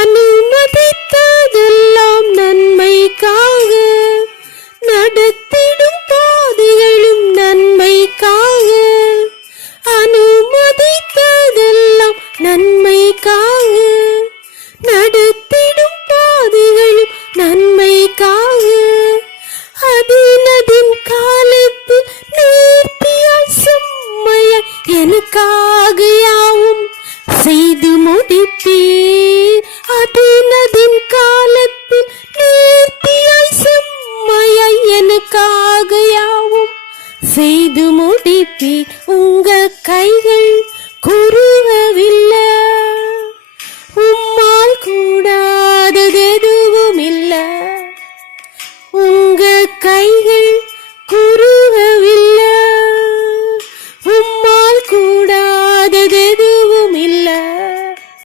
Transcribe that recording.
அனுமதித்ததெல்லாம் நன்மைக்காக, நடத்திடும் பாதைகளும் நன்மைக்காக. அனுமதித்ததெல்லாம் நன்மைக்காக, நடத்திடும் பாதைகளும் நன்மைக்காக. அதினதின் காலத்தில் நேர்த்தியாய் செம்மையாய் எனக்காக யாவும் செய்து முடித்தீர். அதினதின் காலத்தில் நேர்த்தியாய் செம்மையாய் எனக்காக யாவும் செய்து முடித்தீர். உங்க கைகள் குறி